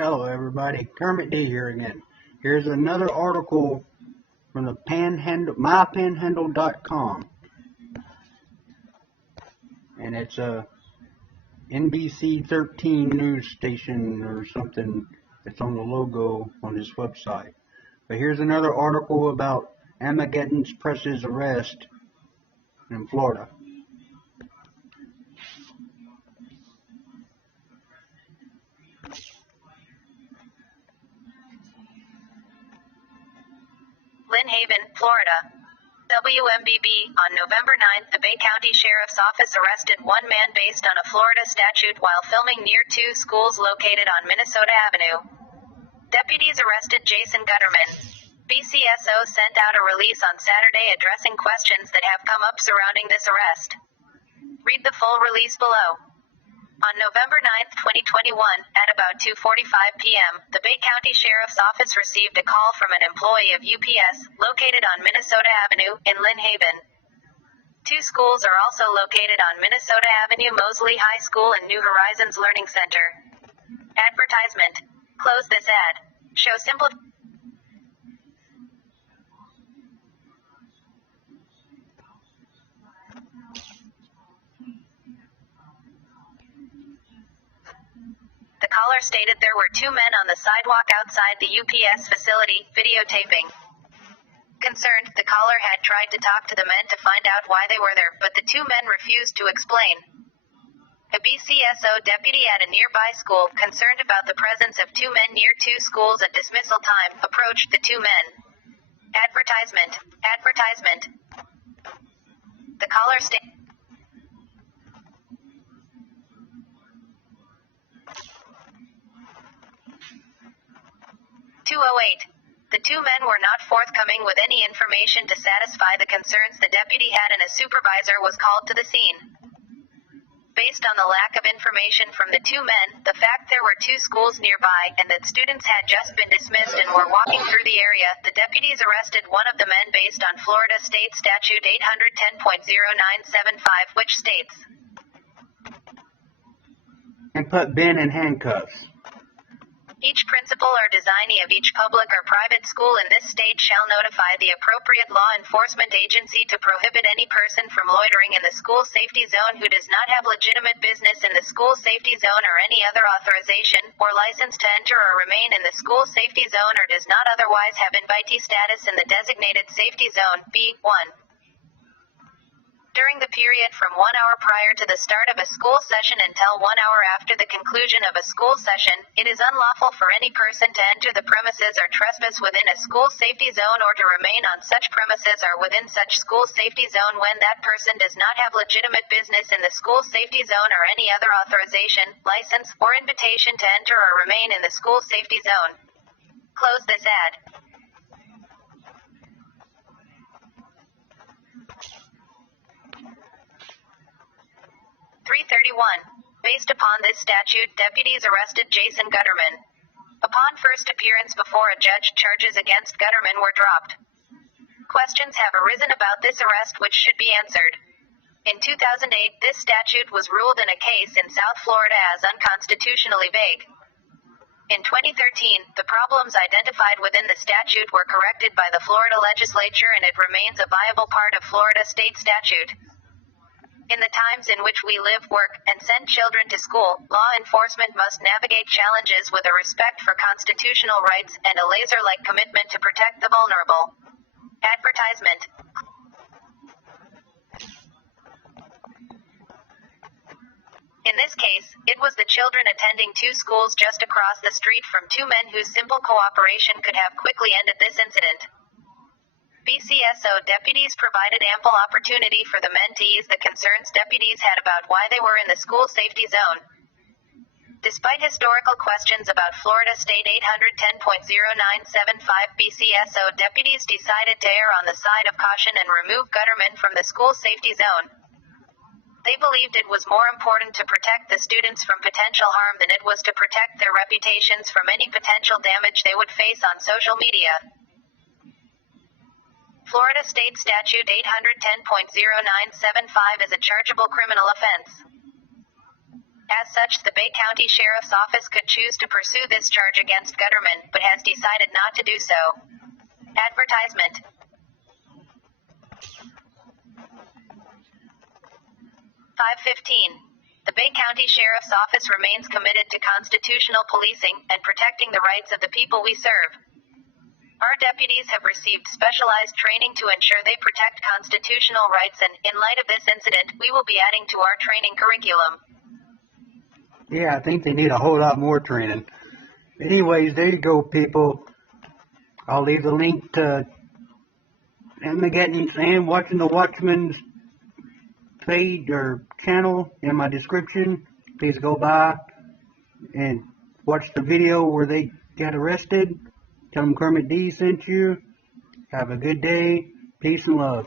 Hello everybody, Kermit D here again. Here's another article from the mypanhandle.com, and it's a NBC 13 news station or something that's on the logo on this website. But here's another article about Amagansett Press's arrest in Florida. Lynn Haven, Florida. WMBB, on November 9th, the Bay County Sheriff's Office arrested one man based on a Florida statute while filming near two schools located on Minnesota Avenue. Deputies arrested Jason Gutterman. BCSO sent out a release on Saturday addressing questions that have come up surrounding this arrest. Read the full release below. On November 9th, 2021, at about 2:45 p.m., the Bay County Sheriff's Office received a call from an employee of UPS, located on Minnesota Avenue, in Lynn Haven. Two schools are also located on Minnesota Avenue: Mosley High School and New Horizons Learning Center. Advertisement. Close this ad. Show simple. The caller stated there were two men on the sidewalk outside the UPS facility, videotaping. Concerned, the caller had tried to talk to the men to find out why they were there, but the two men refused to explain. A BCSO deputy at a nearby school, concerned about the presence of two men near two schools at dismissal time, approached the two men. Advertisement. The caller stated. 2:08. The two men were not forthcoming with any information to satisfy the concerns the deputy had, and a supervisor was called to the scene. Based on the lack of information from the two men, the fact there were two schools nearby, and that students had just been dismissed and were walking through the area, the deputies arrested one of the men based on Florida State Statute 810.0975, which states, And put Ben in handcuffs. Each principal or designee of each public or private school in this state shall notify the appropriate law enforcement agency to prohibit any person from loitering in the school safety zone who does not have legitimate business in the school safety zone or any other authorization or license to enter or remain in the school safety zone, or does not otherwise have invitee status in the designated safety zone. B1. During the period from 1 hour prior to the start of a school session until 1 hour after the conclusion of a school session, it is unlawful for any person to enter the premises or trespass within a school safety zone or to remain on such premises or within such school safety zone when that person does not have legitimate business in the school safety zone or any other authorization, license, or invitation to enter or remain in the school safety zone. Close this ad. 3:31. Based upon this statute, deputies arrested Jason Gutterman. Upon first appearance before a judge, charges against Gutterman were dropped. Questions have arisen about this arrest which should be answered. In 2008, this statute was ruled in a case in South Florida as unconstitutionally vague. In 2013, the problems identified within the statute were corrected by the Florida legislature, and it remains a viable part of Florida state statute. In the times in which we live, work, and send children to school, law enforcement must navigate challenges with a respect for constitutional rights and a laser-like commitment to protect the vulnerable. Advertisement. In this case, it was the children attending two schools just across the street from two men whose simple cooperation could have quickly ended this incident. BCSO deputies provided ample opportunity for the men to ease the concerns deputies had about why they were in the school safety zone. Despite historical questions about Florida State 810.0975, BCSO deputies decided to err on the side of caution and remove Gutterman from the school safety zone. They believed it was more important to protect the students from potential harm than it was to protect their reputations from any potential damage they would face on social media. Florida State Statute 810.0975 is a chargeable criminal offense. As such, the Bay County Sheriff's Office could choose to pursue this charge against Gutterman, but has decided not to do so. Advertisement. 5:15. The Bay County Sheriff's Office remains committed to constitutional policing and protecting the rights of the people we serve. Our deputies have received specialized training to ensure they protect constitutional rights, and, in light of this incident, we will be adding to our training curriculum. Yeah, I think they need a whole lot more training. Anyways, there you go, people. I'll leave the link to Amagansett and Watching the Watchman's page or channel in my description. Please go by and watch the video where they got arrested. Tell them Kermit D sent you. Have a good day. Peace and love.